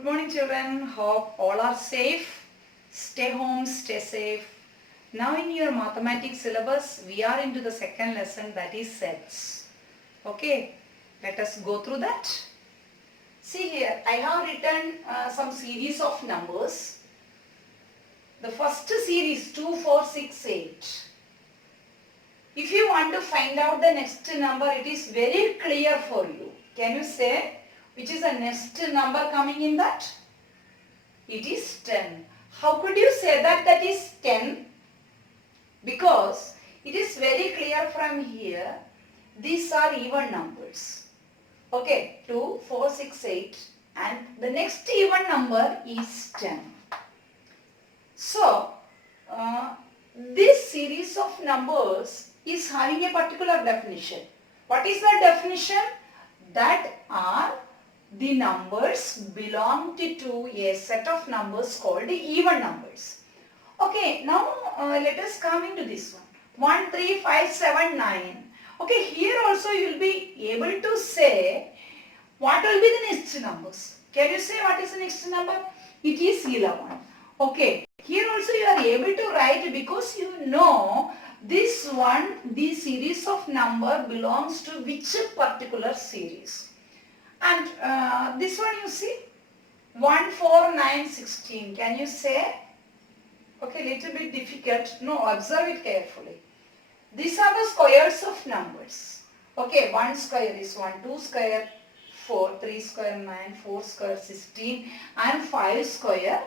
Good morning children. Hope all are safe. Stay home, stay safe. Now in your mathematics syllabus, we are into the second lesson, that is sets. Okay, let us go through that. See here, I have written some series of numbers. The first series 2, 4, 6, 8. If you want to find out the next number, it is very clear for you. Can you say which is the next number coming in that? It is 10. How could you say that that is 10? Because it is very clear from here. These are even numbers. Okay, 2, 4, 6, 8 and the next even number is 10. So, this series of numbers is having a particular definition. What is the definition? That are the numbers belong to a set of numbers called even numbers. Okay, now let us come into this one. 1, 3, 5, 7, 9. Okay, here also you will be able to say what will be the next numbers. Can you say what is the next number? It is 11. Okay, here also you are able to write because you know this series of number belongs to which particular series. And this one you see 1, 4, 9, 16. Can you say? Okay, little bit difficult. No, observe it carefully. These are the squares of numbers. Okay, 1 square is 1, 2 square 4, 3 square 9, 4 square 16 and 5 square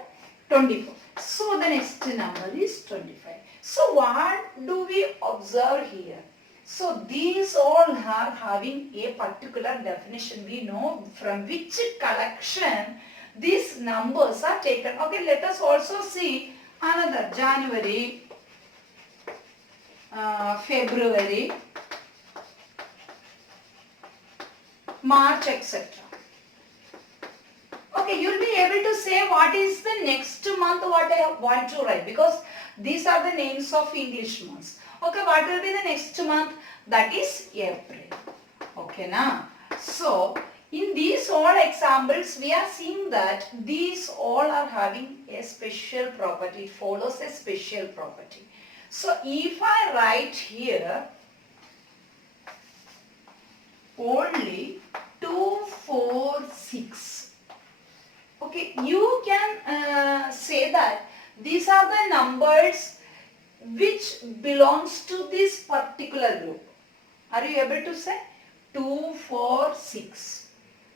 24. So the next number is 25. So what do we observe here? So these all are having a particular definition. We know from which collection these numbers are taken. Okay, let us also see another January, February, March, etc. Okay, you will be able to say what is the next month what I want to write because these are the names of English months. Okay, what will be the next month? That is April. Okay, now. So, in these all examples, we are seeing that these all are having a special property. It follows a special property. So, if I write here only 2, 4, 6. Okay, you can say that these are the numbers which belongs to this particular group. Are you able to say? 2, 4, 6.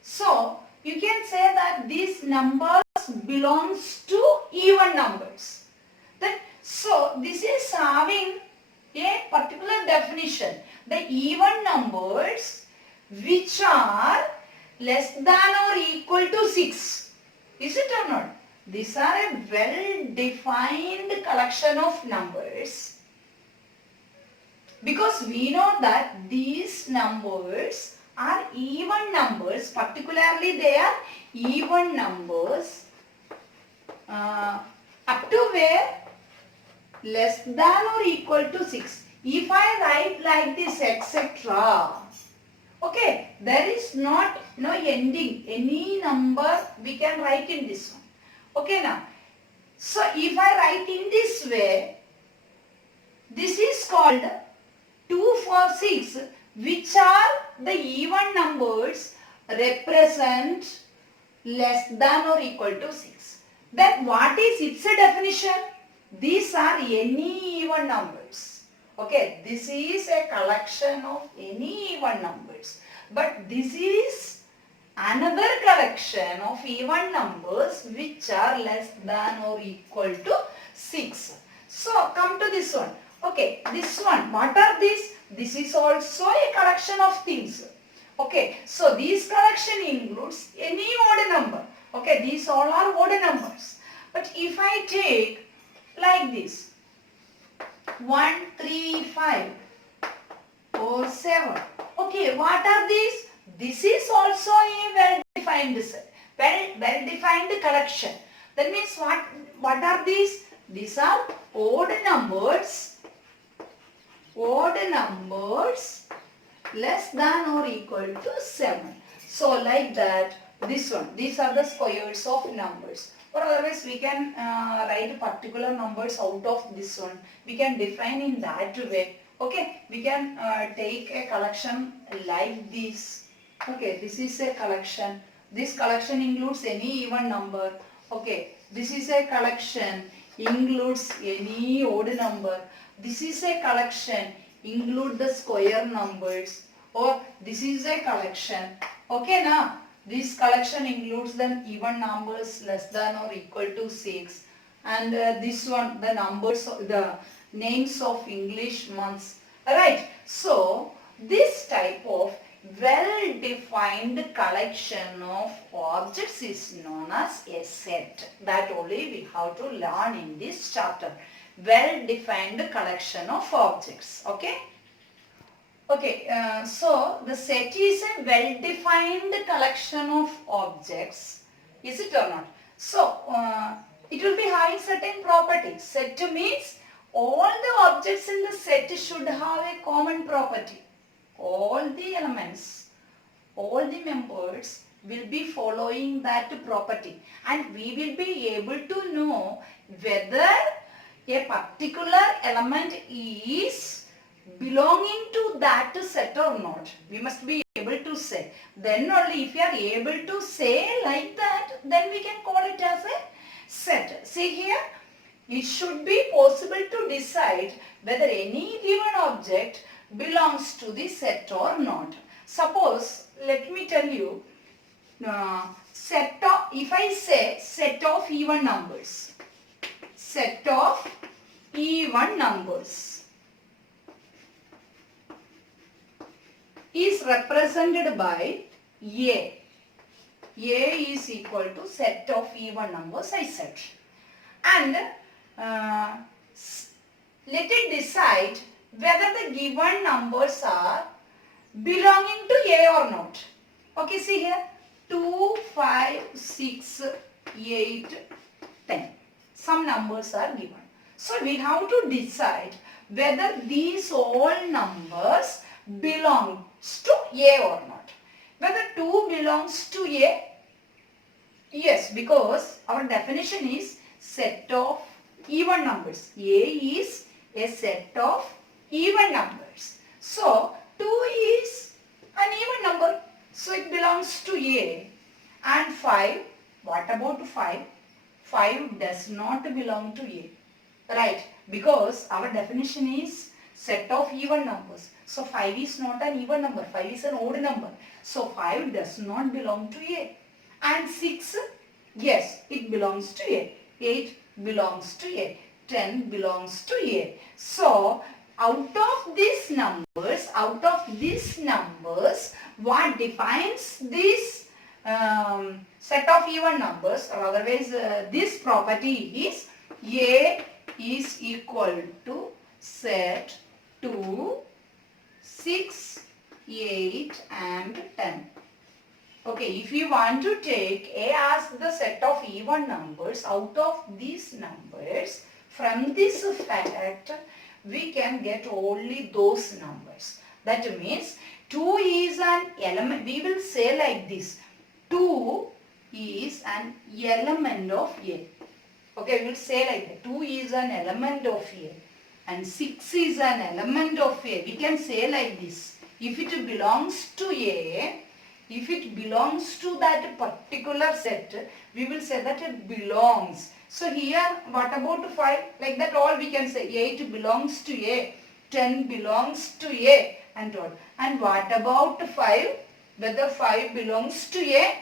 So, you can say that these numbers belongs to even numbers. So, this is having a particular definition. The even numbers which are less than or equal to 6. Is it or not? These are a well-defined collection of numbers because we know that these numbers are even numbers, particularly they are even numbers up to where less than or equal to 6. If I write like this etc. Okay, there is no ending. Any number we can write in this one. Okay now. So if I write in this way, this is called 2, 4, 6 which are the even numbers represent less than or equal to 6. Then what is its definition? These are any even numbers. Okay, this is a collection of any even numbers. But this is another collection of even numbers which are less than or equal to 6. So, come to this one. Okay, this one. What are these? This is also a collection of things. Okay, so this collection includes any odd number. Okay, these all are odd numbers. But if I take like this 1, 3, 5, 4, 7. Okay, what are these? This is also a well-defined set, well-defined collection. That means what are these? These are odd numbers less than or equal to 7. So like that this one. These are the squares of numbers. Or otherwise we can write particular numbers out of this one. We can define in that way. Okay, we can take a collection like this. Okay, this is a collection. This collection includes any even number. Okay, this is a collection includes any odd number. This is a collection include the square numbers, or this is a collection. Okay, now this collection includes the even numbers less than or equal to 6, and this one the numbers, the names of English months. Alright, so this type of well-defined collection of objects is known as a set. That only we have to learn in this chapter. Well-defined collection of objects. Okay. Okay, so the set is a well-defined collection of objects. Is it or not? So, it will be having certain properties. Set means all the objects in the set should have a common property. All the elements, all the members will be following that property, and we will be able to know whether a particular element is belonging to that set or not. We must be able to say. Then only if you are able to say like that, then we can call it as a set. See here, it should be possible to decide whether any given object belongs to the set or not. Suppose, let me tell you, if I say set of even numbers, set of even numbers is represented by A. A is equal to set of even numbers, I said. And let it decide whether the given numbers are belonging to A or not. Okay, see here, 2, 5, 6, 8, 10. Some numbers are given. So we have to decide whether these all numbers belongs to A or not. Whether 2 belongs to A, yes, because our definition is set of even numbers. A is a set of even numbers. So 2 is an even number. So it belongs to A. And 5, what about 5? 5 does not belong to A. Right? Because our definition is set of even numbers. So 5 is not an even number. 5 is an odd number. So 5 does not belong to A. And 6, yes, it belongs to A. 8 belongs to A. 10 belongs to A. So out of these numbers, what defines this set of even numbers, or otherwise this property is A is equal to set 2, 6, 8 and 10. Okay, if you want to take A as the set of even numbers, out of these numbers, from this fact, we can get only those numbers. That means 2 is an element. We will say like this. 2 is an element of A. Okay, we will say like that. 2 is an element of A. And 6 is an element of A. We can say like this. If it belongs to A, if it belongs to that particular set, we will say that it belongs. So here, what about 5? Like that all we can say. 8 belongs to A, 10 belongs to A and all. And what about 5? Whether 5 belongs to A?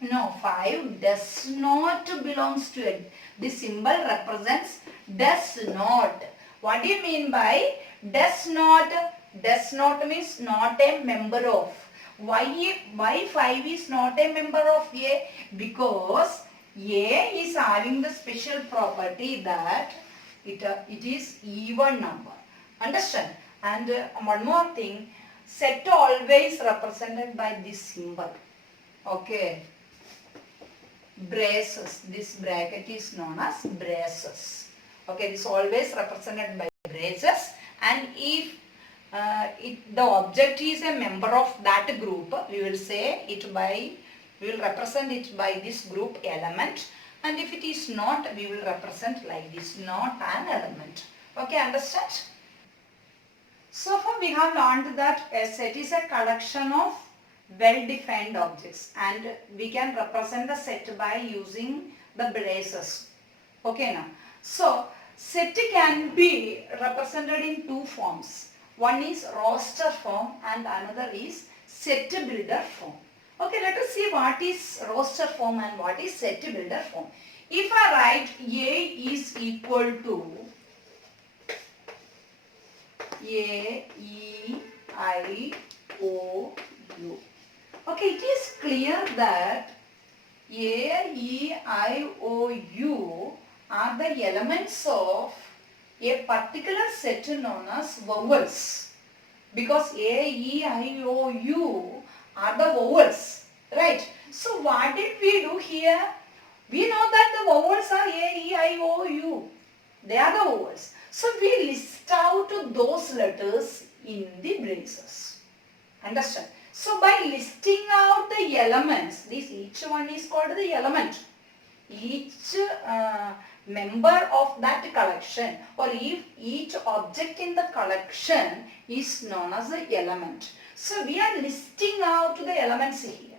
No, 5 does not belongs to A. This symbol represents does not. What do you mean by does not? Does not means not a member of. Why 5 is not a member of A? Because A is having the special property that it is even number. Understand? And one more thing, set always represented by this symbol. Okay. Braces. This bracket is known as braces. Okay, this always represented by braces, and if the object is a member of that group, we will say it by we will represent it by this group element, and if it is not, we will represent like this, not an element. Okay, understand? So far we have learned that a set is a collection of well-defined objects, and we can represent the set by using the braces. Okay now. So set can be represented in two forms. One is roster form and another is set builder form. Okay, let us see what is roster form and what is set builder form. If I write A is equal to A, E, I, O, U. Okay, it is clear that A, E, I, O, U are the elements of a particular set known as vowels. Because A, E, I, O, U are the vowels. Right? So what did we do here? We know that the vowels are A, E, I, O, U. They are the vowels. So we list out those letters in the braces. Understand? So by listing out the elements, each one is called the element. Each member of that collection, or if each object in the collection is known as the element. So we are listing out the elements here.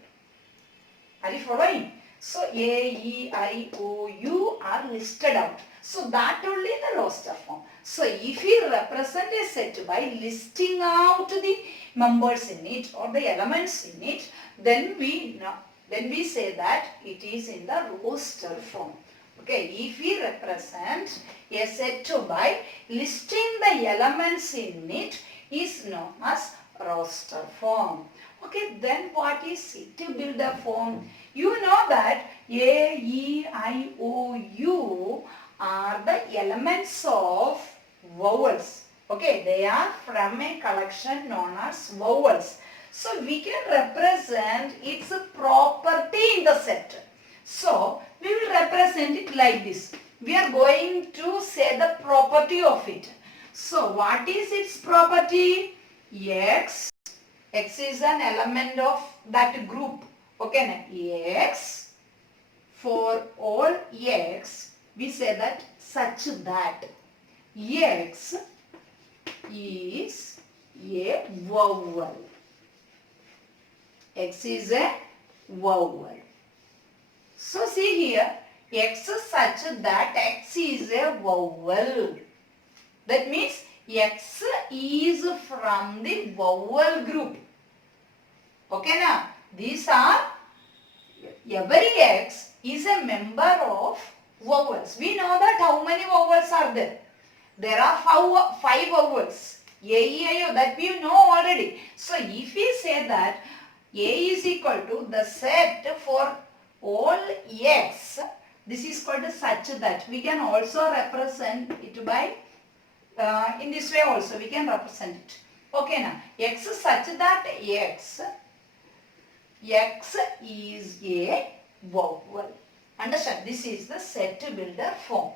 Are you following? So A, E, I, O, U are listed out. So that only the roster form. So if we represent a set by listing out the members in it or the elements in it, then we say that it is in the roster form. Okay, if we represent a set by listing the elements in it is known as roster form. Okay, then what is set builder form? You know that A, E, I, O, U are the elements of vowels. Okay, they are from a collection known as vowels. So we can represent its property in the set. So we will represent it like this. We are going to say the property of it. So what is its property? X. X is an element of that group. Okay, X. For all X, we say that such that X is a vowel. X is a vowel. So see here, X is such that X is a vowel. That means X is from the vowel group. Okay now, these are, every X is a member of vowels. We know that how many vowels are there? There are five vowels. A, E, I, O, that we know already. So if we say that A is equal to the set for all X, this is called such that. We can also represent it by, in this way also we can represent it. Okay now, X such that X is a vowel. Understand? This is the set builder form.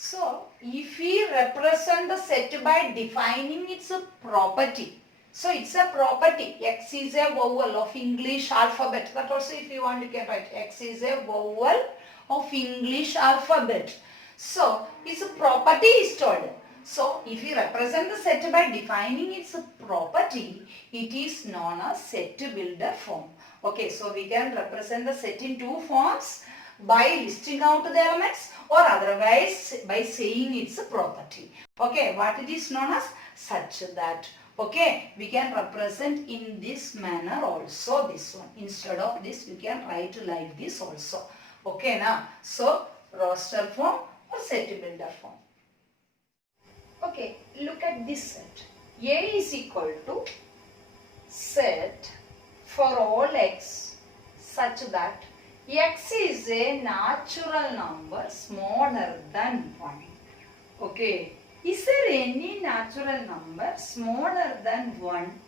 So, if we represent the set by defining its property. So, it's a property. X is a vowel of English alphabet. That also if you want you can write. X is a vowel of English alphabet. So, its property is told. So, if we represent the set by defining its property, it is known as set builder form. Okay, so we can represent the set in two forms, by listing out the elements or otherwise by saying its property. Okay, what it is known as such that. Okay, we can represent in this manner also this one. Instead of this, we can write like this also. Okay, now, so roster form or set builder form. Okay, look at this set. A is equal to set for all X such that X is a natural number smaller than 1. Okay. Is there any natural number smaller than 1?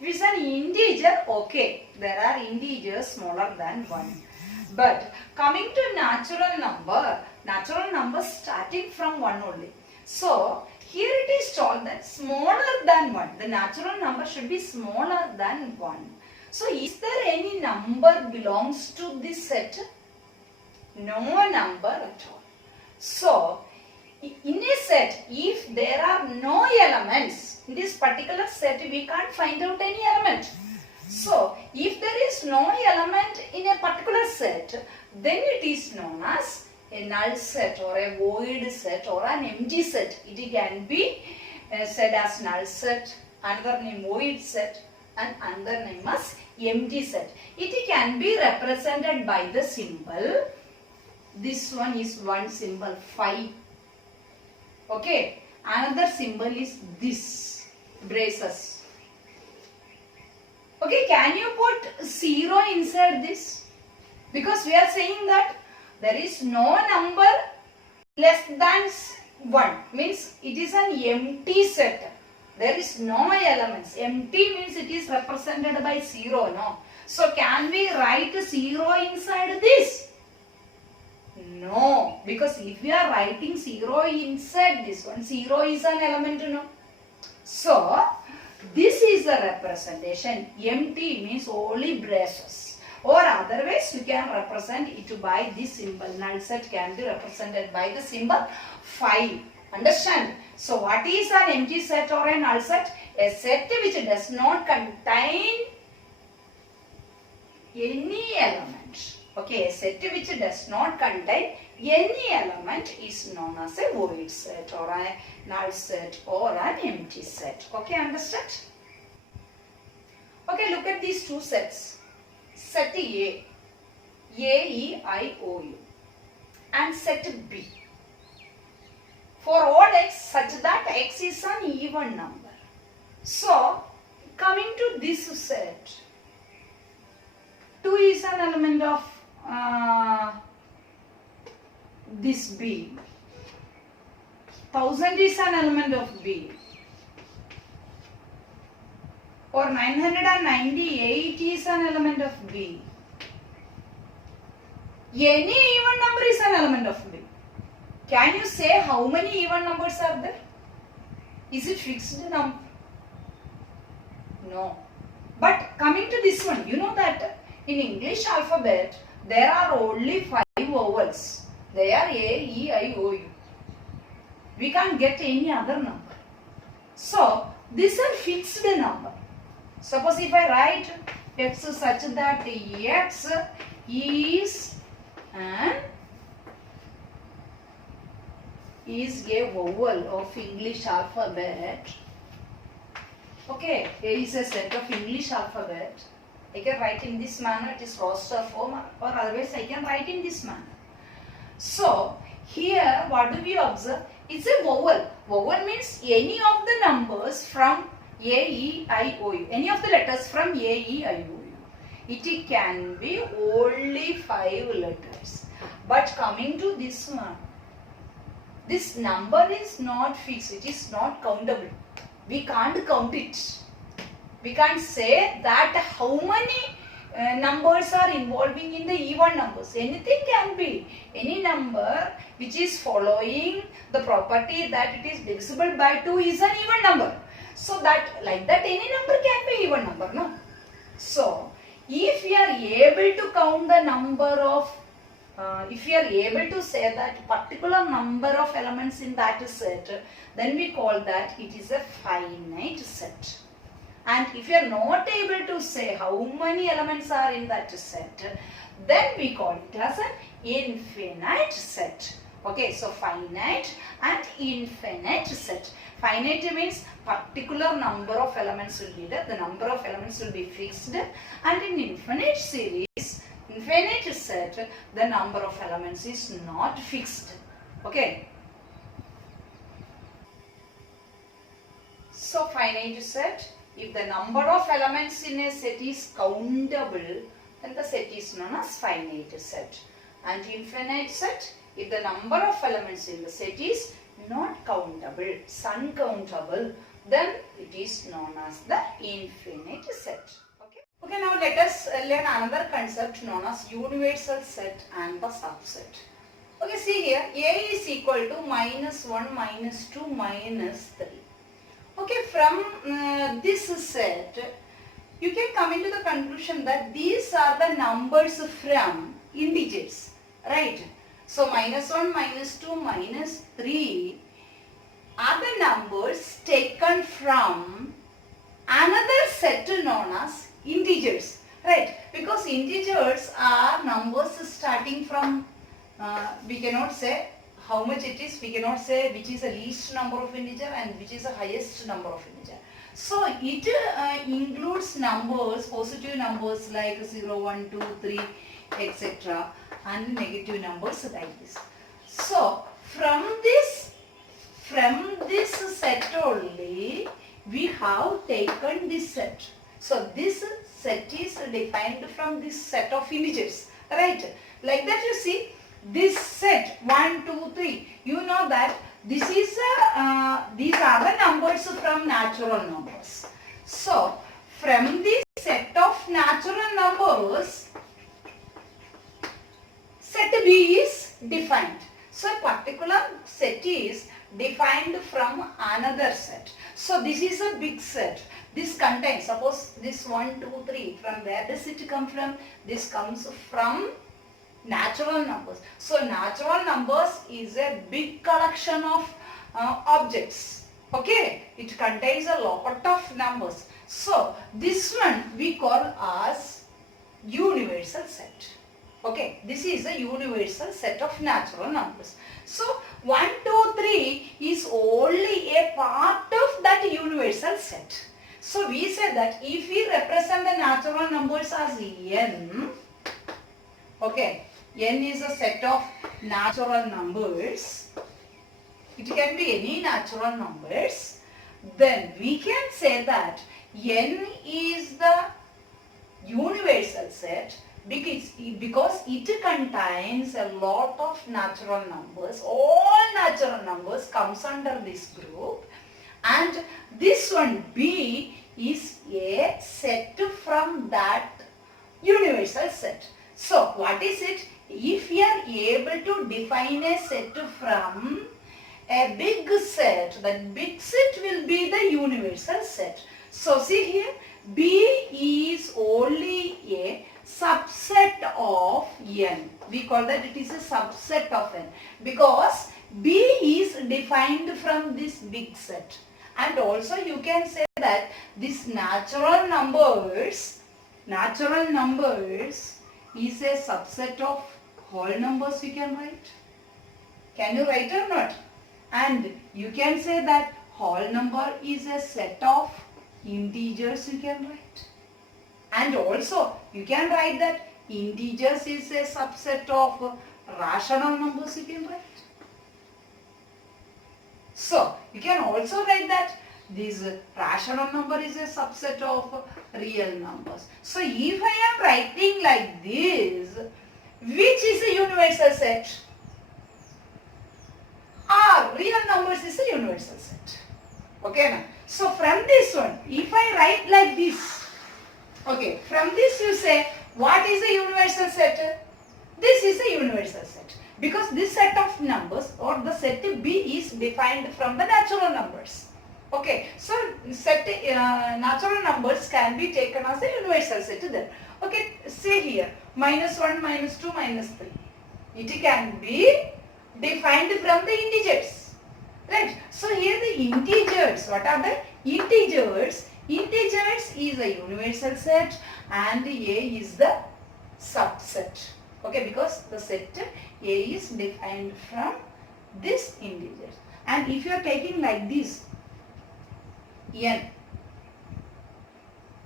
If it's an integer, okay. There are integers smaller than 1. But coming to natural number starting from 1 only. So, here it is told that smaller than 1. The natural number should be smaller than 1. So is there any number belongs to this set? No number at all. So in a set, if there are no elements in this particular set, we can't find out any element. So if there is no element in a particular set, then it is known as a null set or a void set or an empty set. It can be said as null set, another name void set, and another name as empty set. It can be represented by the symbol. This one is one symbol, phi. Okay. Another symbol is this, braces. Okay. Can you put 0 inside this? Because we are saying that there is no number less than 1. Means it is an empty set. There is no elements. Empty means it is represented by 0. No. So can we write 0 inside this? No, because if we are writing 0 inside this one, 0 is an element, no. So, this is the representation. Empty means only braces. Or otherwise, you can represent it by this symbol. Null set can be represented by the symbol phi. Understand? So, what is an empty set or a null set? A set which does not contain any element. Okay, a set which does not contain any element is known as a void set or a null set or an empty set. Okay, understand? Okay, look at these two sets. Set A, E, I, O, U, and set B. For all x such that x is an even number. So, coming to this set, 2 is an element of this B. 1000 is an element of B. Or 998 is an element of B. Any even number is an element of B. Can you say how many even numbers are there? Is it fixed number? No. But coming to this one, you know that in English alphabet, there are only 5 vowels. They are A, E, I, O, U. We can't get any other number. So, these are fixed number. Suppose if I write x such that x is a vowel of English alphabet. Okay, A is a set of English alphabet. I can write in this manner, it is roster form, or otherwise I can write in this manner. So, here what do we observe? It's a vowel. Vowel means any of the numbers from A, E, I, O, U. Any of the letters from A, E, I, O, U. It can be only 5 letters. But coming to this one, this number is not fixed. It is not countable. We can't count it. We can't say that how many numbers are involving in the even numbers. Anything can be. Any number which is following the property that it is divisible by 2 is an even number. So that like that any number can be even number, no? So if we are able to count the number of, if we are able to say that particular number of elements in that set, then we call that it is a finite set. And if you are not able to say how many elements are in that set, then we call it as an infinite set. Okay, so finite and infinite set. Finite means particular number of elements will be there. The number of elements will be fixed. And in infinite series, infinite set, the number of elements is not fixed. Okay. So finite set, if the number of elements in a set is countable, then the set is known as finite set. And infinite set, if the number of elements in the set is not countable, it's uncountable, then it is known as the infinite set. Okay. Okay, now let us learn another concept known as universal set and the subset. Okay, see here, A is equal to -1, -2, -3. Okay, from this set, you can come into the conclusion that these are the numbers from integers, right? So -1, -2, -3 are the numbers taken from another set known as integers, right? Because integers are numbers starting from, we cannot say how much it is, we cannot say which is the least number of integer and which is the highest number of integer. So it includes numbers, positive numbers like 0, 1, 2, 3, etc. and negative numbers like this. So from this set only we have taken this set. So this set is defined from this set of integers, right? Like that you see this set 1, 2, 3. You know that this is these are the numbers from natural numbers. So from this set of natural numbers, set B is defined. So a particular set is defined from another set. So this is a big set. This contains, suppose this 1, 2, 3. From where does it come from? This comes from natural numbers. So natural numbers is a big collection of objects. Okay, it contains a lot of numbers. So this one we call as universal set. Okay, this is a universal set of natural numbers. So 1, 2, 3 is only a part of that universal set. So we say that if we represent the natural numbers as n, okay, n is a set of natural numbers. It can be any natural numbers. Then we can say that n is the universal set because it contains a lot of natural numbers. All natural numbers comes under this group, and this one B is a set from that universal set. So what is it? If we are able to define a set from a big set, that big set will be the universal set. So see here, B is only a subset of n. We call that it is a subset of n because B is defined from this big set. And also you can say that this natural numbers is a subset of whole numbers we can write. Can you write or not? And you can say that whole number is a set of integers you can write. And also you can write that integers is a subset of rational numbers you can write. So you can also write that this rational number is a subset of real numbers. So if I am writing like this, which is a universal set? Real numbers is a universal set. Okay now. So from this one, if I write like this, okay, from this you say, what is a universal set? This is a universal set. Because this set of numbers or the set B is defined from the natural numbers. Okay, so set natural numbers can be taken as a universal set then. Okay, say here, -1, -2, -3. It can be defined from the integers. Right, so here the integers, what are the integers? Integers is a universal set and A is the subset. Okay, because the set A is defined from this integer. And if you are taking like this, n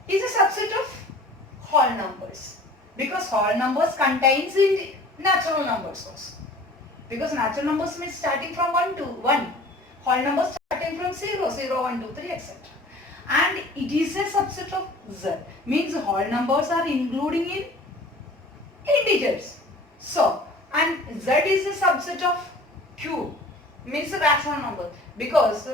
is a subset of whole numbers because whole numbers contains in natural numbers also. Because natural numbers means starting from 1 to 1. Whole numbers starting from 0, 0, 1, 2, 3, etc. And it is a subset of Z. Means whole numbers are including in integers. So, and Z is a subset of Q. Means rational number. Because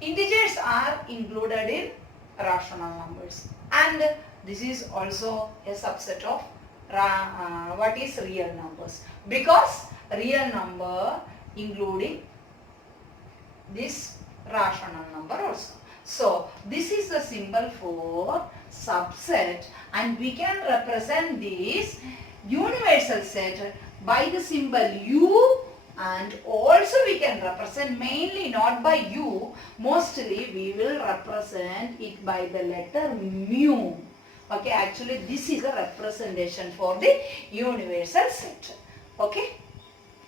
integers are included in rational numbers. And this is also a subset of what is real numbers. Because real number including this rational number also. So this is the symbol for subset, and we can represent this universal set by the symbol U, and also we can represent mainly not by U, mostly we will represent it by the letter mu. Okay, actually this is a representation for the universal set. Okay.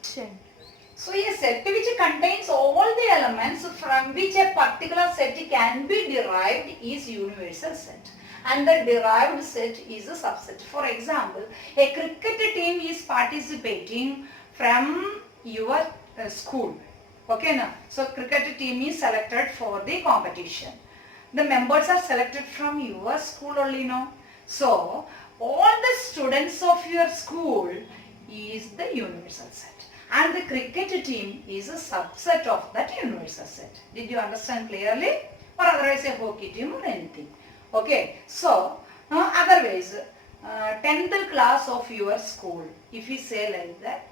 So a set which contains all the elements from which a particular set can be derived is universal set, and the derived set is a subset. For example, a cricket team is participating from your school. Okay, now so cricket team is selected for the competition. The members are selected from your school only, no? So all the students of your school is the universal set, and the cricket team is a subset of that universal set. Did you understand clearly? Or otherwise a hockey team or anything. Okay, so otherwise 10th class of your school, if we say like that,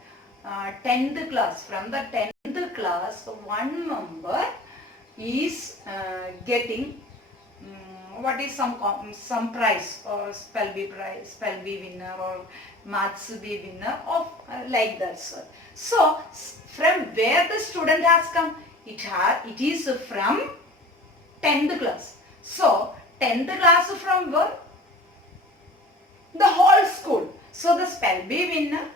10th class, from the 10th class one member is getting what is some prize, or spell bee prize, spell bee winner, or maths bee winner, of like that sir. So from where the student has come? It is from 10th class. So 10th class from where? The whole school. So the spell bee winner,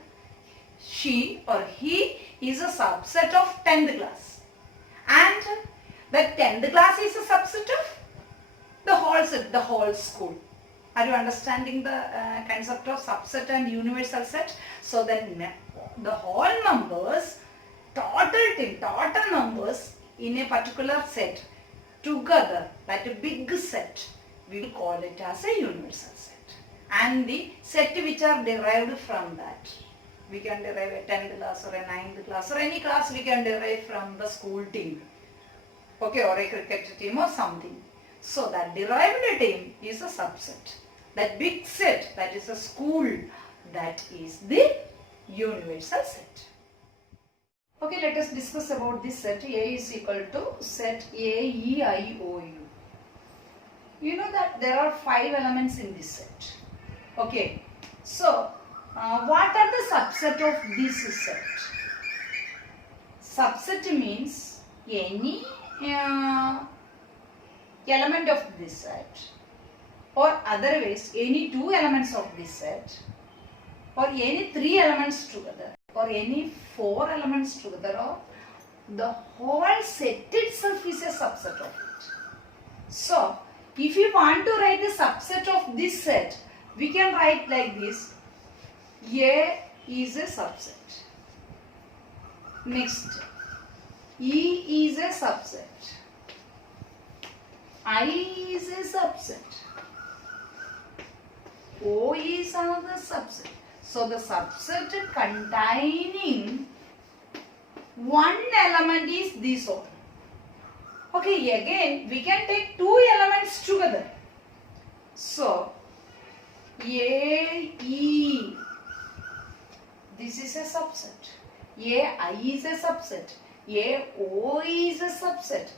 she or he, is a subset of 10th class, and the 10th class is a subset of the whole set, the whole school. Are you understanding the concept of subset and universal set? So then the whole numbers, total numbers in a particular set together, that a big set, we will call it as a universal set. And the set which are derived from that, we can derive a 10th class or a 9th class or any class we can derive from the school team. Okay, or a cricket team or something. So that derived team is a subset. That big set, that is a school, that is the universal set. Okay, let us discuss about this set. A is equal to set A, E, I, O, U. You know that there are 5 elements in this set. Okay, so what are the subset of this set? Subset means any element of this set, or otherwise any 2 elements of this set, or any 3 elements together, or any 4 elements together, or the whole set itself is a subset of it. So if you want to write the subset of this set, we can write like this: A is a subset. Next, E is a subset. I is a subset. O is another subset. So the subset containing one element is this one. Okay, again we can take 2 elements together. So A, E, this is a subset. A, I is a subset. A, O is a subset.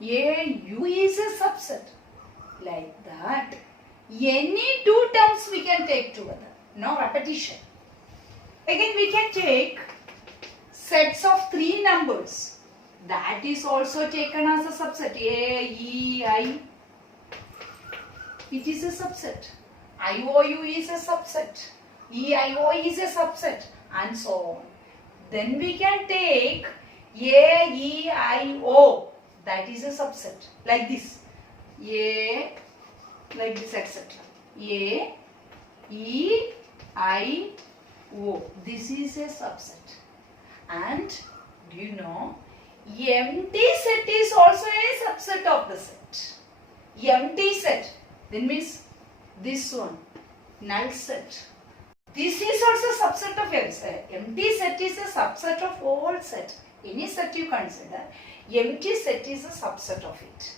A, U is a subset. Like that, any 2 terms we can take together. No repetition. Again we can take sets of 3 numbers. That is also taken as a subset. A, E, I. It is a subset. I, O, U is a subset. E, I, O is a subset. And so on. Then we can take A, E, I, O. That is a subset. Like this. A, like this, etc. A, E, I, O. This is a subset. And do you know, empty set is also a subset of the set. Empty set, that means this one, null set. This is also a subset of every set. Empty set is a subset of all set. Any set you consider, empty set is a subset of it.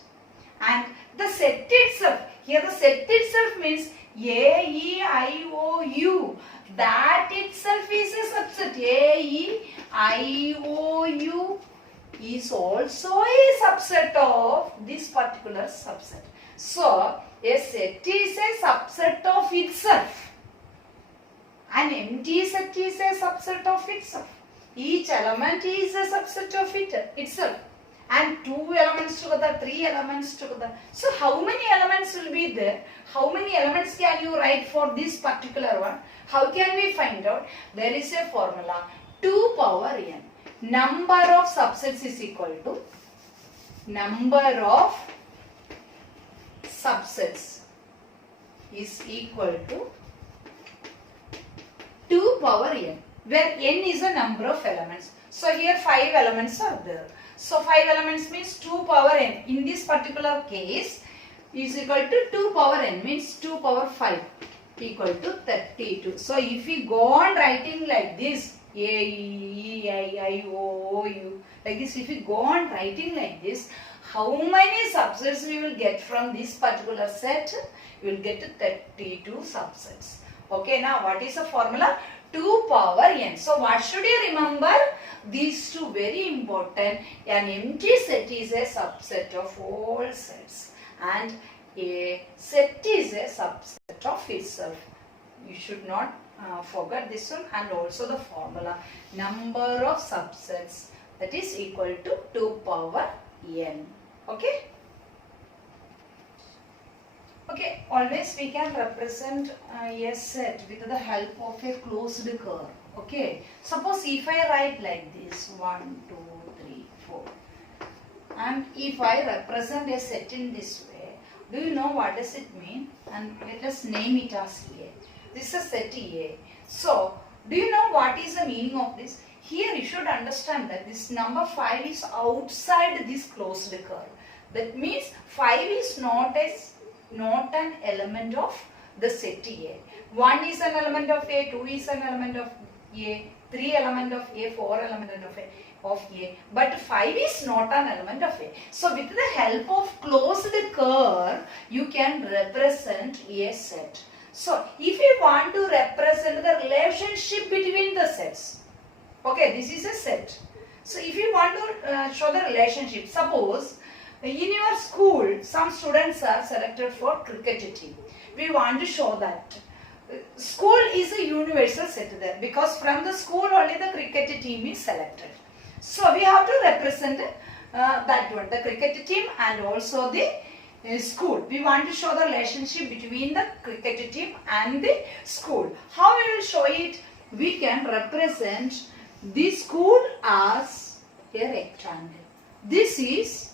And the set itself, here the set itself means A, E, I, O, U. That itself is a subset. A, E, I, O, U is also a subset of this particular subset. So a set is a subset of itself. An empty set is a subset of itself. Each element is a subset of itself. And 2 elements together, 3 elements together. So how many elements will be there? How many elements can you write for this particular one? How can we find out? There is a formula 2 power n. Number of subsets is equal to number of subsets is equal to 2 power n, where n is a number of elements. So here 5 elements are there. So 5 elements means 2 power n. In this particular case is equal to 2 power n, means 2 power 5 equal to 32. So if we go on writing like this, A, E, I, O, U, like this, if we go on writing like this, how many subsets we will get from this particular set? We will get 32 subsets. Okay, now what is the formula? 2 power n. So what should you remember? These two very important. An empty set is a subset of all sets and a set is a subset of itself. You should not forget this one, and also the formula number of subsets, that is equal to 2 power n. Okay? Okay, always we can represent a set with the help of a closed curve. Okay, suppose if I write like this 1, 2, 3, 4, and if I represent a set in this way, do you know what does it mean? And let us name it as A. This is set A. So, do you know what is the meaning of this? Here you should understand that this number 5 is outside this closed curve. That means 5 is not an element of the set A. 1 is an element of A, 2 is an element of A, 3 element of A, 4 element of A, but 5 is not an element of A. So with the help of closed curve, you can represent a set. So if you want to represent the relationship between the sets, okay, this is a set. So if you want to show the relationship, suppose in your school, some students are selected for cricket team. We want to show that. School is a universal set there, because from the school only the cricket team is selected. So we have to represent that one, the cricket team and also the school. We want to show the relationship between the cricket team and the school. How we will show it? We can represent the school as a rectangle. This is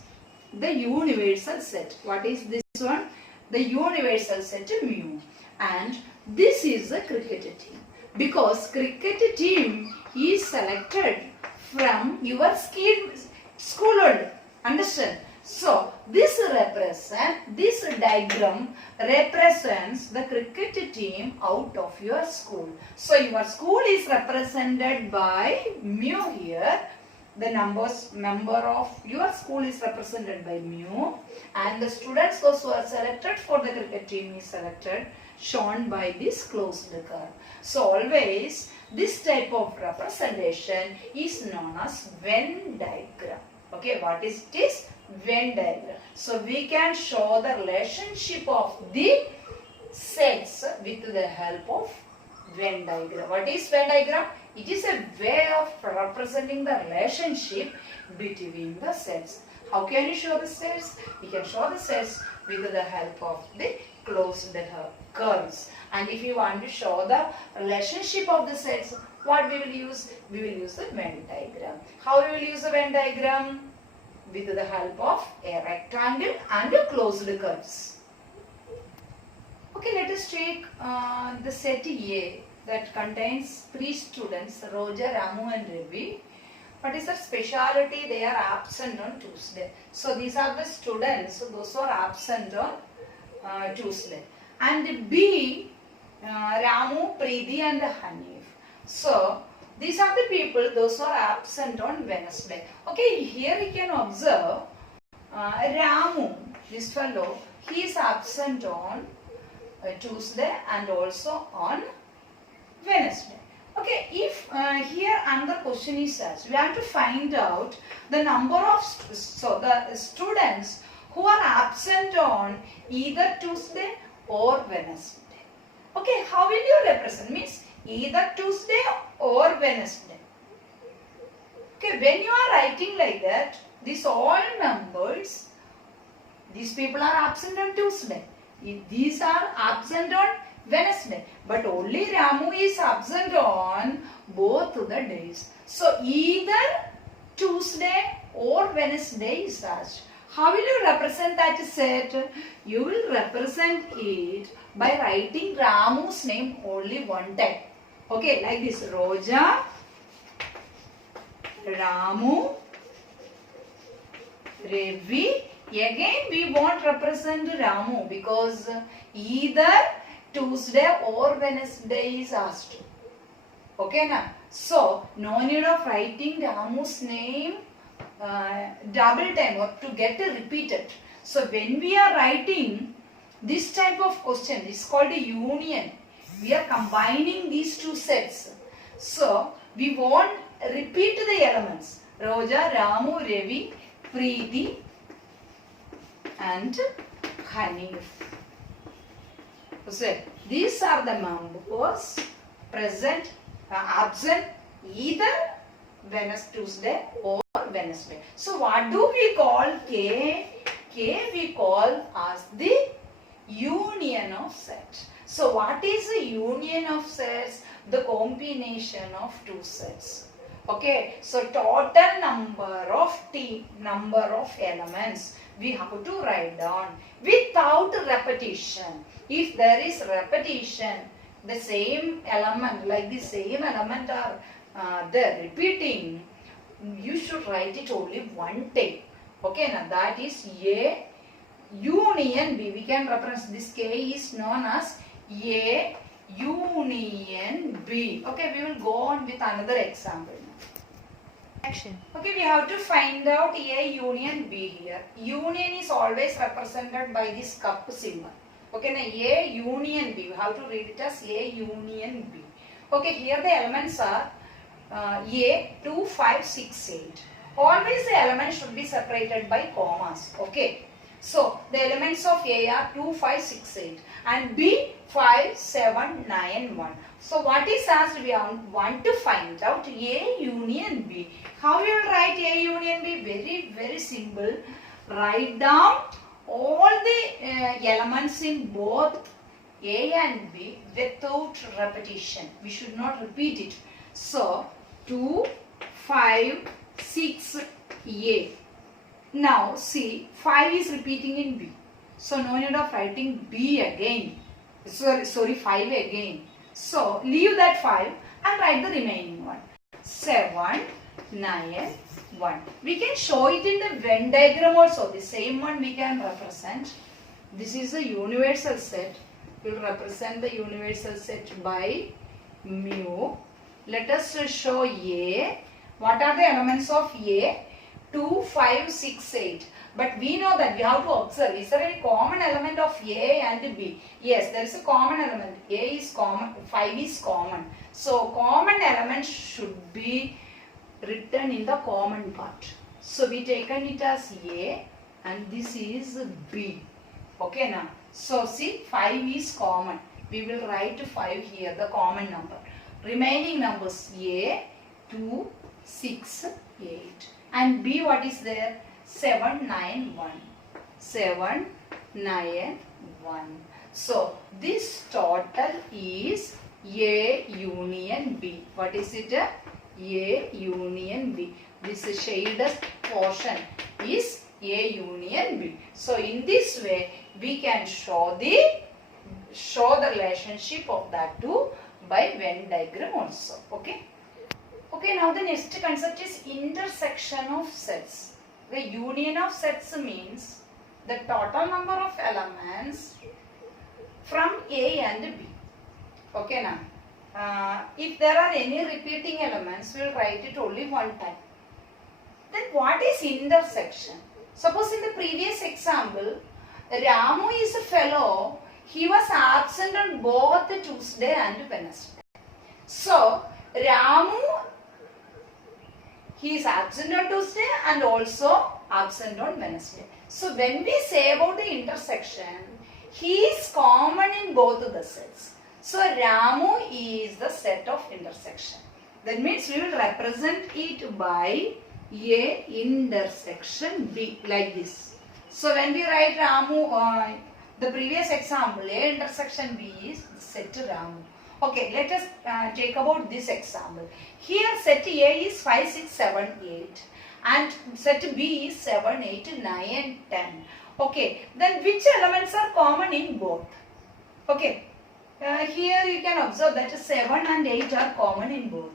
the universal set. What is this one? The universal set mu. And this is the cricket team, because cricket team is selected from your school only. Understand? So this diagram represents the cricket team out of your school. So your school is represented by mu here. The number of your school is represented by mu, and the students those who are selected for the cricket team is shown by this closed curve. So always this type of representation is known as Venn diagram. Okay, what is this? Venn diagram. So we can show the relationship of the sets with the help of Venn diagram. What is Venn diagram? It is a way of representing the relationship between the sets. How can you show the sets? We can show the sets with the help of the closed curves. And if you want to show the relationship of the sets, what we will use? We will use the Venn diagram. How we will use the Venn diagram? With the help of a rectangle and a closed curves. Okay, let us take the set A that contains 3 students, Roger, Ramu and Ravi. What is the speciality? They are absent on Tuesday. So these are the students, those who are absent on Tuesday. And B, Ramu, Preeti and Hanif. So these are the people, those who are absent on Wednesday. Okay, here we can observe Ramu, this fellow, he is absent on Tuesday and also on Wednesday. Okay, if here another question is asked, we have to find out the number of the students who are absent on either Tuesday or Wednesday. Okay, how will you represent? Means either Tuesday or Wednesday. Okay, when you are writing like that, these all numbers, these people are absent on Tuesday. These are absent on Wednesday. But only Ramu is absent on both the days. So either Tuesday or Wednesday is asked. How will you represent that set? You will represent it by writing Ramu's name only one time. Okay, like this. Roja, Ramu, Ravi. Again we won't represent Ramu because either Tuesday or Wednesday is asked. Okay na? So no need of writing Ramu's name double time or to get repeated. So when we are writing this type of question, it's called a union. We are combining these two sets. So we won't repeat the elements. Roja, Ramu, Ravi, Preeti and Hanif. So these are the members present, absent either Tuesday or Wednesday. So what do we call K? K we call as the union of sets. So what is the union of sets? The combination of two sets. Okay, so total number of elements we have to write down without repetition. If there is repetition, the same element, like the same element are there repeating, you should write it only one time. Okay, now that is A union B. We can reference this K is known as A union B. Okay, we will go on with another example. Action. Okay, we have to find out A union B here. Union is always represented by this cup symbol. Okay, now A union B. We have to read it as A union B. Okay, here the elements are A, 2, 5, 6, 8. Always the elements should be separated by commas. Okay. So the elements of A are 2, 5, 6, 8 and B 5, 7, 9, 1. So what is asked? We want to find out A union B. How you will write A union B? Very, very simple. Write down all the elements in both A and B without repetition. We should not repeat it. So 2, 5, 6, A. Now see 5 is repeating in B. So no need of writing B again. Sorry 5 again. So leave that 5 and write the remaining one. 7, 9, 1. We can show it in the Venn diagram also. The same one we can represent. This is a universal set. We will represent the universal set by mu. Let us show A. What are the elements of A? 2, 5, 6, 8. But we know that we have to observe. Is there any common element of A and B? Yes, there is a common element. A is common, 5 is common. So common elements should be written in the common part. So we taken it as A and this is B. Okay now. So see 5 is common. We will write 5 here, the common number. Remaining numbers A, 2, 6, 8. And B what is there? 7, 9, 1. 7, 9, 1. So this total is A union B. What is it? A union B. This shaded portion is A union B. So in this way we can show the relationship of that two by Venn diagram also. Okay. Okay, now the next concept is intersection of sets. The union of sets means the total number of elements from A and B. Okay now. If there are any repeating elements, we will write it only one time. Then what is intersection? Suppose in the previous example, Ramu is a fellow. He was absent on both Tuesday and Wednesday. So, Ramu, he is absent on Tuesday and also absent on Wednesday. So when we say about the intersection, he is common in both the sets. So Ramu is the set of intersection. That means we will represent it by A intersection B like this. So when we write Ramu, the previous example, A intersection B is set Ramu. Okay, let us take about this example. Here set A is 5, 6, 7, 8 and set B is 7, 8, 9 and 10. Okay, then which elements are common in both? Okay, here you can observe that 7 and 8 are common in both.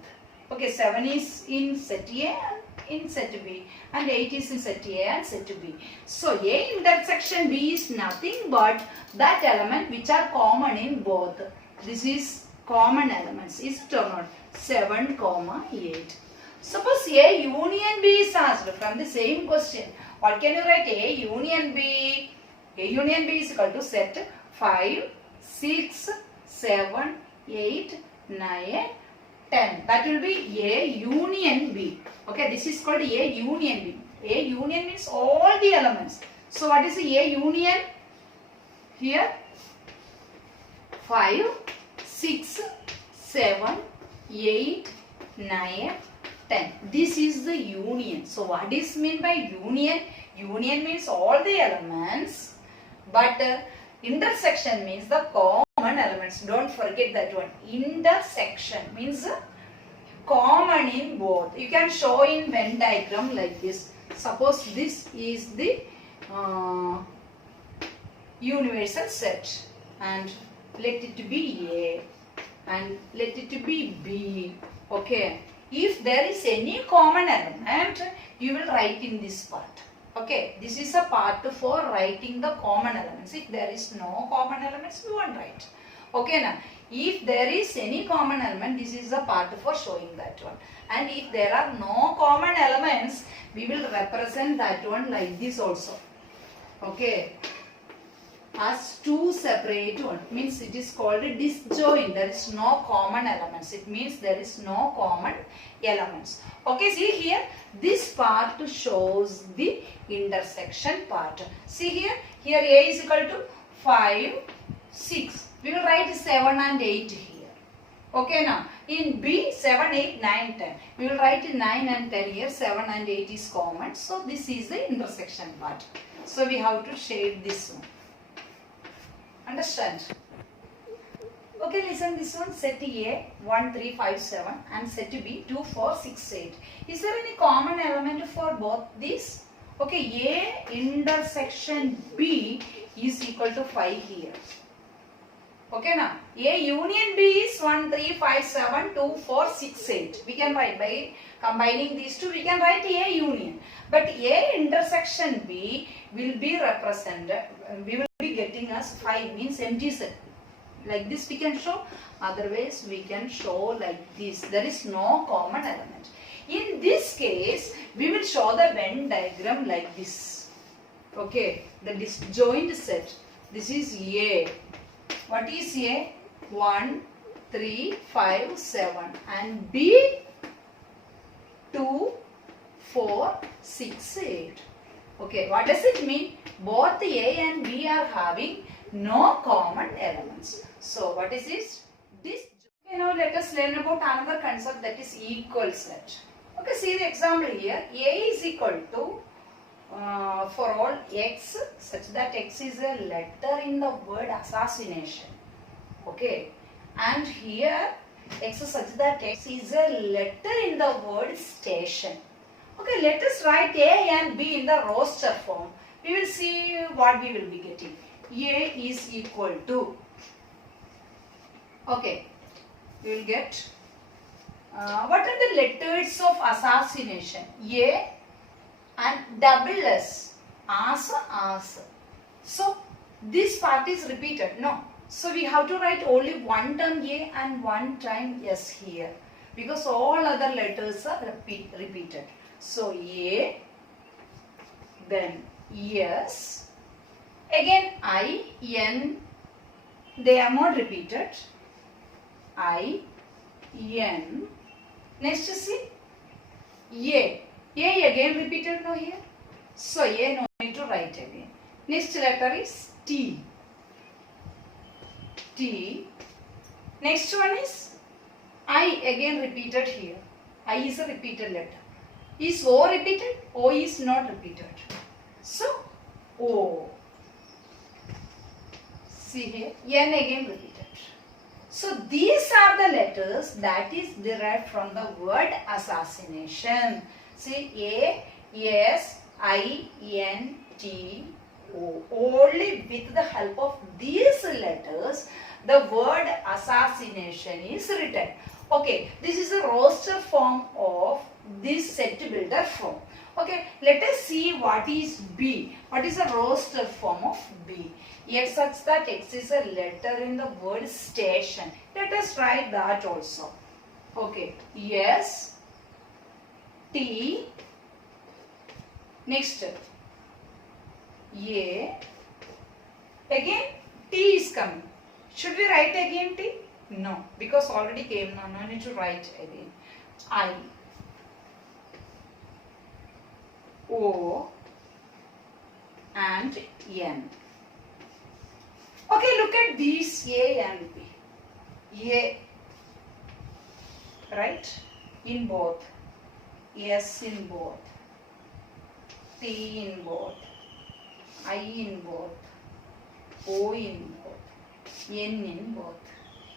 Okay, 7 is in set A and in set B and 8 is in set A and set B. So A intersection B is nothing but that element which are common in both. This is common elements is termed 7, 8. Suppose A union B is asked from the same question. What can you write? A union B. A union B is equal to set 5, 6, 7, 8, 9, 10. That will be A union B. Okay, this is called A union B. A union means all the elements. So what is A union? Here 5, 6, 7, 8, 9, 10. This is the union. So what is meant by union? Union means all the elements, but intersection means the common elements. Don't forget that one. Intersection means common in both. You can show in Venn diagram like this. Suppose this is the universal set and let it be A and let it be B. Okay. If there is any common element, you will write in this part. Okay, this is a part for writing the common elements. If there is no common elements, we won't write. Okay, now if there is any common element, this is a part for showing that one. And if there are no common elements, we will represent that one like this also. Okay, as two separate one, means it is called a disjoint. There is no common elements. It means there is no common elements. Okay, see here, this part shows the intersection part. See here, A is equal to 5, 6. We will write 7 and 8 here. Okay, now in B 7, 8, 9, 10. We will write 9 and 10 here. 7 and 8 is common. So this is the intersection part. So we have to shade this one. Understand? Okay, listen this one. Set A 1, 3, 5, 7 and set B 2, 4, 6, 8. Is there any common element for both these? Okay, A intersection B is equal to 5 here. Okay, now A union B is 1, 3, 5, 7, 2, 4, 6, 8. We can write by combining these two. We can write A union. But A intersection B will be represented. We will be getting us 5 means empty set. Like this we can show. Otherwise we can show like this. There is no common element. In this case, we will show the Venn diagram like this. Okay, the disjoint set. This is A. What is A? 1, 3, 5, 7 and B 2, 4, 6, 8. Okay, what does it mean? Both A and B are having no common elements. So what is this? Okay, now let us learn about another concept, that is equal set. Okay, see the example here. A is equal to for all X such that X is a letter in the word assassination. Okay, and here X such that X is a letter in the word station. Okay, let us write A and B in the roster form. We will see what we will be getting. A is equal to, okay, we will get what are the letters of assassination? A and double S, as. So this part is repeated, no. So we have to write only one time A and one time S here, because all other letters are repeated. So A, then S, again I, N, they are not repeated. I, N, next see A again repeated now here. So A no need to write again. Next letter is T. T. Next one is I, again repeated here. I is a repeated letter. Is O repeated? O is not repeated. So O. See here, N again repeated. So these are the letters that is derived from the word assassination. See A, S, I, N, T, O. Only with the help of these letters, the word assassination is written. Okay, this is a roster form of this set builder form. Okay, let us see what is B. What is a roster form of B? X such that X is a letter in the word station. Let us write that also. Okay, S, T, next A, again T is coming. Should we write again T? No, because already came. No need to write again. I, O, and N. Okay, look at these A and B. A, right, in both. S in both. T in both. I in both. O in both. N in both.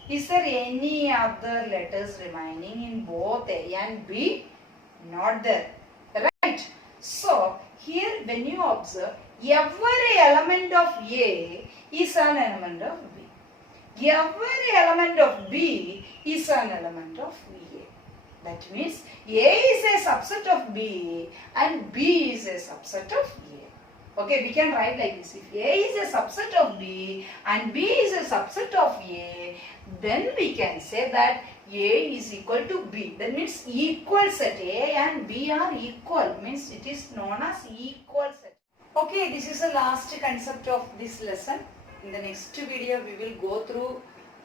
Is there any other letters remaining in both A and B? Not there. Right? So, here when you observe, every element of A is an element of B. Every element of B is an element of A. That means A is a subset of B and B is a subset of A. Okay, we can write like this. If A is a subset of B and B is a subset of A, then we can say that A is equal to B. That means equal set. A and B are equal. Means it is known as equal set. Okay, this is the last concept of this lesson. In the next video, we will go through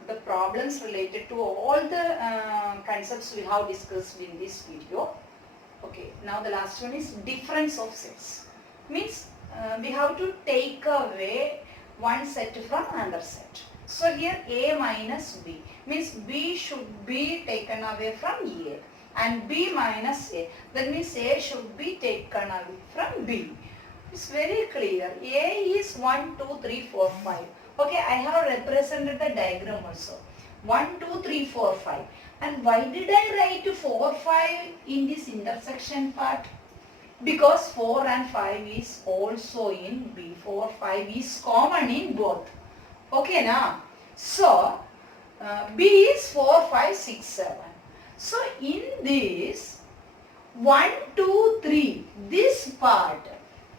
the problems related to all the concepts we have discussed in this video. Okay, now the last one is difference of sets. Means we have to take away one set from another set. So here A minus B means B should be taken away from A and B minus A. That means A should be taken away from B. It's very clear. A is 1, 2, 3, 4, 5. Okay, I have represented the diagram also. 1, 2, 3, 4, 5. And why did I write 4, 5 in this intersection part? Because 4 and 5 is also in B. 4, 5 is common in both. Okay, now. So, B is 4, 5, 6, 7. So, in this 1, 2, 3, this part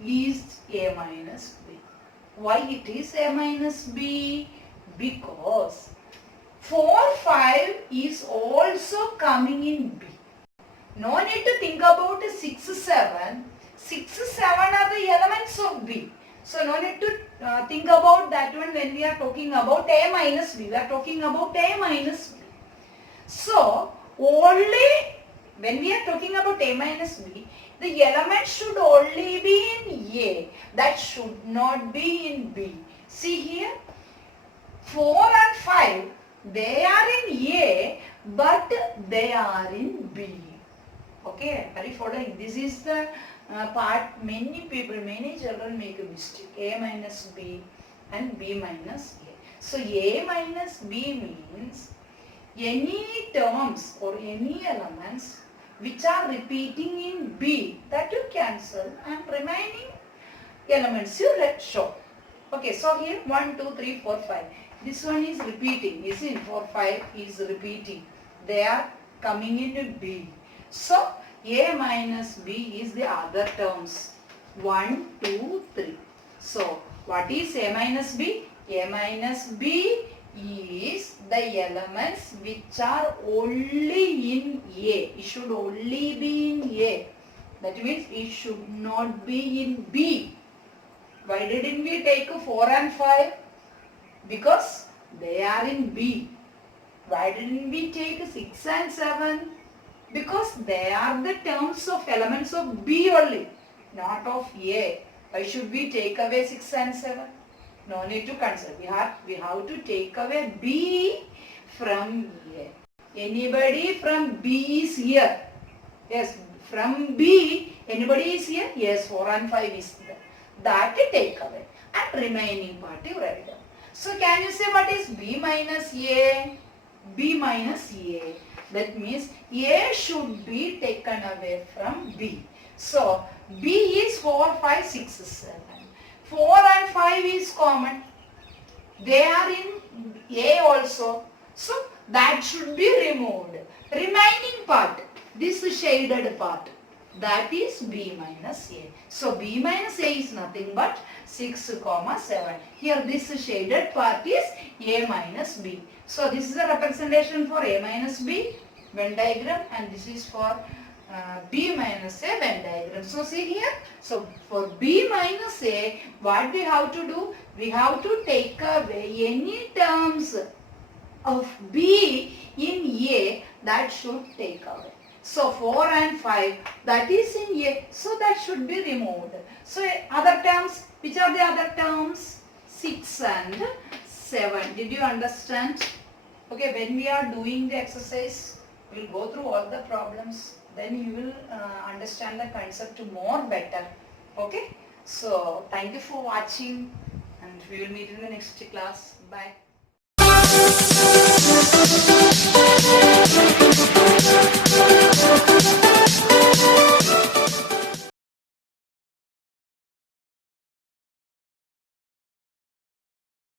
is A minus B. Why it is A minus B? Because 4, 5 is also coming in B. No need to think about 6, 7. 6, 7 are the elements of B. So no need to think about that one when we are talking about A minus B. We are talking about A minus B. So only when we are talking about A minus B, the element should only be in A. That should not be in B. See here, 4 and 5, they are in A, but they are in B. Okay, are you following? This is the part many people, many children make a mistake. A minus B and B minus A. So A minus B means any terms or any elements which are repeating in B, that you cancel, and remaining elements you let show. Okay, so here 1, 2, 3, 4, 5. This one is repeating, isn't it? 4, 5 is repeating. They are coming into B. So A minus B is the other terms. 1, 2, 3. So what is A minus B? A minus B is the elements which are only in A. It should only be in A. That means it should not be in B. Why didn't we take 4 and 5? Because they are in B. Why didn't we take 6 and 7? Because they are the terms of elements of B only. not of A. Why should we take away 6 and 7? No need to consider. We have to take away B from A. Anybody from B is here? Yes, from B, anybody is here? Yes, 4 and 5 is there. That take away. And remaining part you write down. So can you say what is B minus A? B minus A. That means A should be taken away from B. So B is 4, 5, 6, 7. 4 and 5 is common. They are in A also. So that should be removed. Remaining part, this shaded part, that is B minus A. So B minus A is nothing but 6, 7. Here this shaded part is A minus B. So this is a representation for A minus B Venn diagram, and this is for B minus A Venn diagram. So see here, so for B minus A, what we have to do? We have to take away any terms of B in A that should take away. So 4 and 5, that is in A, so that should be removed. So other terms, which are the other terms? 6 and 7. Did you understand? Okay, when we are doing the exercise, we will go through all the problems. Then you will understand the concept more better. Okay, so thank you for watching, and we will meet in the next class. Bye.